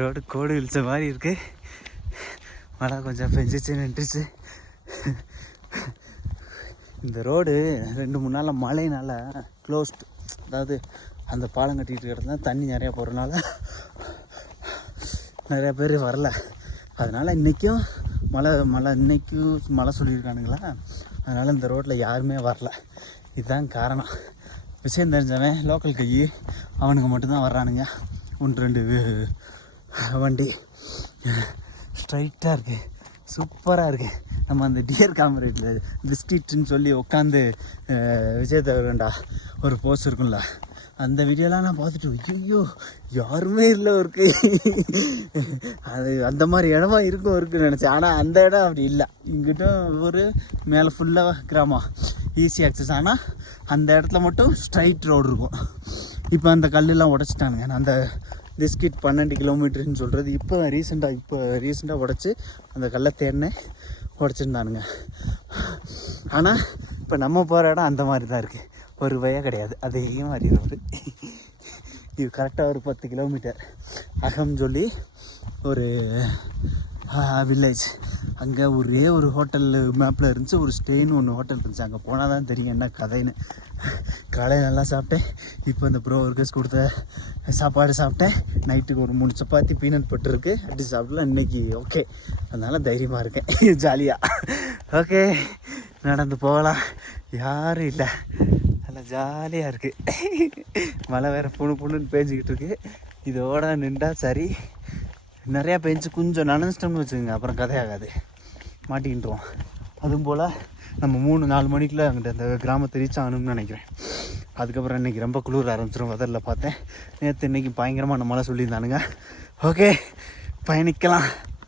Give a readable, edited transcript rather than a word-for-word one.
Road கோடு இழிச்ச மாதிரி இருக்குது. மழை கொஞ்சம் பெஞ்சிச்சு நின்றுச்சு. இந்த ரோடு 2-3 நாள் மழையினால் க்ளோஸ்டு. அதாவது அந்த பாலம் கட்டிகிட்டு இருக்கிறது தண்ணி நிறையா போகிறதுனால நிறையா பேர் வரல. அதனால் இன்றைக்கும் இன்றைக்கும் மழை சொல்லியிருக்கானுங்களா, அதனால் இந்த ரோட்டில் யாருமே வரல. இதுதான் காரணம். விஷயம் தெரிஞ்சவன் லோக்கல் கை அவனுங்க மட்டும்தான் வர்றானுங்க. 1-2 வண்டி ஸ்ட்ரைட்டாக இருக்குது, சூப்பராக இருக்குது. நம்ம அந்த டியர் காமரேட்டில் பிஸ்கிட்னு சொல்லி உட்காந்து விஜய் தேவரண்டா ஒரு போஸ்ட் இருக்கும்ல, அந்த வீடியோலாம் நான் பார்த்துட்டு ஐயோ யாருமே இல்லை இருக்கு. அது அந்த மாதிரி இடமா இருக்குன்னு நினச்சேன். ஆனால் அந்த இடம் அப்படி இல்லை. இங்கிட்டும் ஒரு மேலே ஃபுல்லாக கிராமம், ஈஸி ஆக்சஸ். ஆனால் அந்த இடத்துல மட்டும் ஸ்ட்ரைட் ரோடு இருக்கும். இப்போ அந்த கல்லெலாம் உடச்சிட்டானுங்க. நான் அந்த பிஸ்கிட் 12 கிலோமீட்டர்னு சொல்கிறது இப்போ ரீசெண்டாக உடச்சி அந்த கல்லை தேடினேன், உடச்சிருந்தானுங்க. ஆனால் இப்போ நம்ம போகிற இடம் அந்த மாதிரி தான் இருக்குது, ஒரு வழியாக கிடையாது. அதே மாதிரி ரோடு. இது கரெக்டாக ஒரு 10 கிலோமீட்டர் அகம் சொல்லி ஒரு வில்லேஜ். அங்கே ஒரே ஒரு ஹோட்டல் மேப்பில் இருந்துச்சு, ஒரு ஸ்டேன்னு ஒன்று ஹோட்டல் இருந்துச்சு. அங்கே போனால் தான் தெரியும் என்ன கதைன்னு. காலையில் நல்லா சாப்பிட்டேன். இப்போ இந்த ப்ரோ ஒர்க்கர்ஸ் கொடுத்த சாப்பாடு சாப்பிட்டேன். நைட்டுக்கு ஒரு 3 சப்பாத்தி பீனட் பட்டர் இருக்குது, அப்படி சாப்பிடலாம் இன்றைக்கி. ஓகே, அதனால் தைரியமாக இருக்கேன், ஜாலியாக. ஓகே, நடந்து போகலாம். யாரும் இல்லை, நல்லா ஜாலியாக இருக்குது. மழை வேறு புண்ணுன்னு பேஞ்சிக்கிட்டு இருக்கு. இதோட நின்றா சரி. நிறையா பெஞ்சு கொஞ்சம் நனைஞ்சிட்டோம்னு வச்சுக்கோங்க, அப்புறம் கதையாகாது, மாட்டிக்கிட்டுருவோம். அதுவும் போல் நம்ம 3-4 மணிக்குள்ளே அங்கிட்ட அந்த கிராமத்தை ரீச் ஆகணும்னு நினைக்கிறேன். அதுக்கப்புறம் இன்றைக்கி ரொம்ப குளிர் ஆரம்பிச்சிடும். வெதரில் பார்த்தேன் நேற்று, இன்றைக்கி பயங்கரமான மழை சொல்லியிருந்தானுங்க. ஓகே, பயணிக்கலாம்.